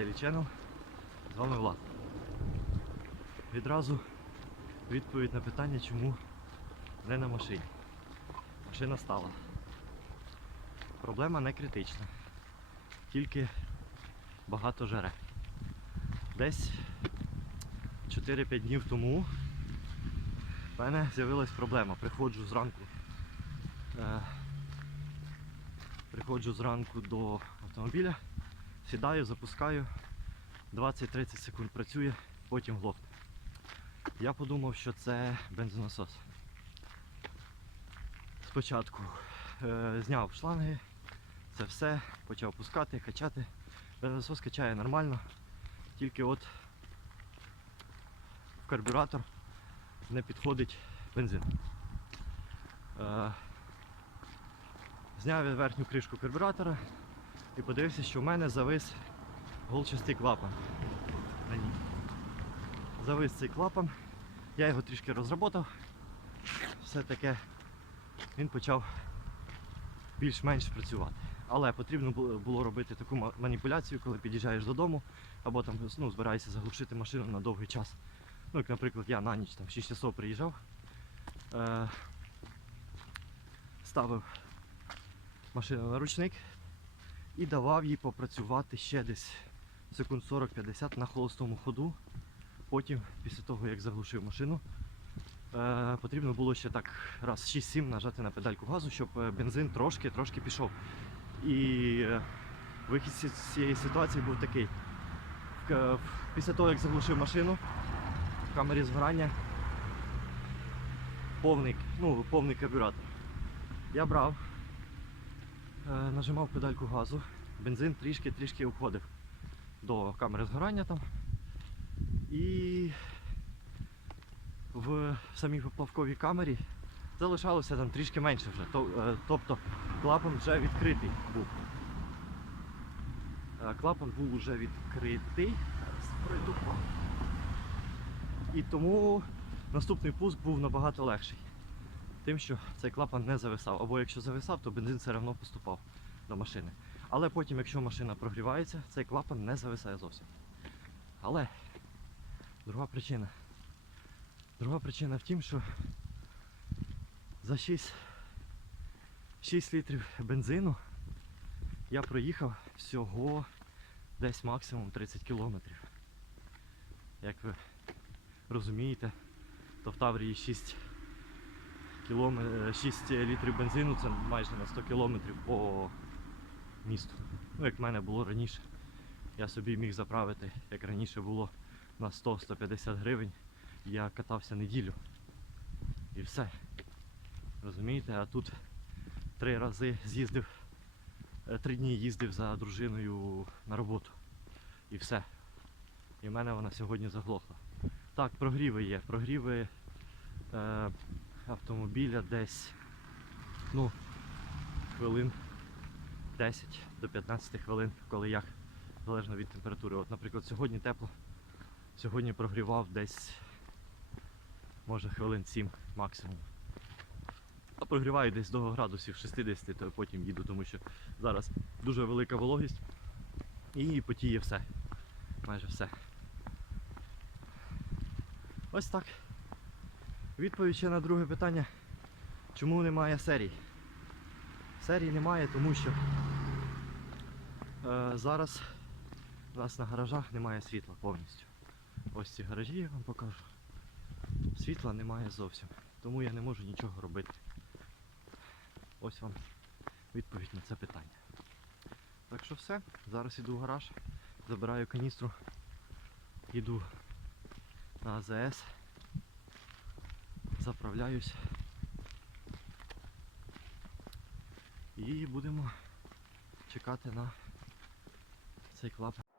Daily Channel. З вами Влад. Відразу відповідь на питання, чому не на машині. Машина стала. Проблема не критична, тільки багато жере. Десь 4-5 днів тому в мене з'явилась проблема. Приходжу зранку. Е, приходжу зранку до автомобіля, сідаю, запускаю, 20-30 секунд працює, потім глохне. Я подумав, що це бензонасос. Спочатку е, зняв шланги, це все, почав пускати, качати. Бензонасос качає нормально, тільки от в карбюратор не підходить бензин. Е, Зняв верхню кришку карбюратора і подивився, що в мене завис голчастий клапан. Завис цей клапан. Я його трішки розроботав. Все таке він почав більш-менш працювати. Але потрібно було робити таку маніпуляцію, коли під'їжджаєш додому, або там ну, збираєшся заглушити машину на довгий час. Ну, як, наприклад, я на ніч там 6 часов приїжджав, е- ставив машину на ручник і давав їй попрацювати ще десь секунд 40-50 на холостому ходу. Потім, після того, як заглушив машину, е, потрібно було ще так раз 6-7 нажати на педальку газу, щоб е, бензин трошки-трошки пішов. І е, вихід з цієї ситуації був такий. Після того, як заглушив машину, в камері згорання повний, ну, повний карбюратор. Я брав, нажимав педальку газу, бензин трішки-трішки уходив до камери згорання там. І в самій поплавковій камері залишалося там трішки менше вже. Е, Тобто клапан вже відкритий був. Е, Клапан був вже відкритий. І тому наступний пуск був набагато легший. Тим, що цей клапан не зависав. Або якщо зависав, то бензин все одно поступав до машини. Але потім, якщо машина прогрівається, цей клапан не зависає зовсім. Але друга причина. Друга причина в тім, що за 6, 6 літрів бензину я проїхав всього десь максимум 30 кілометрів. Як ви розумієте, то в Таврії 6 кілометр, 6 літрів бензину це майже на 100 кілометрів по місту. Ну, як в мене було раніше. Я собі міг заправити, як раніше було, на 100-150 гривень. Я катався неділю. І все. Розумієте, а тут три рази з'їздив, е, три дні їздив за дружиною на роботу. І все. І в мене вона сьогодні заглохла. Так, прогріви є. Прогріви е, автомобіля десь ну, хвилин 10 до 15 хвилин, коли як, залежно від температури. От, наприклад, сьогодні тепло, сьогодні прогрівав десь може хвилин 7 максимум. А прогріваю десь до градусів 60, то потім їду, тому що зараз дуже велика вологість і потіє все. Майже все. Ось так. Відповідь ще на друге питання. Чому немає серій? Серії немає, тому що е, зараз у нас на гаражах немає світла повністю. Ось ці гаражі я вам покажу. Світла немає зовсім. Тому я не можу нічого робити. Ось вам відповідь на це питання. Так що все, зараз іду в гараж, забираю каністру, йду на АЗС, заправляюсь. І будемо чекати на цей клапан.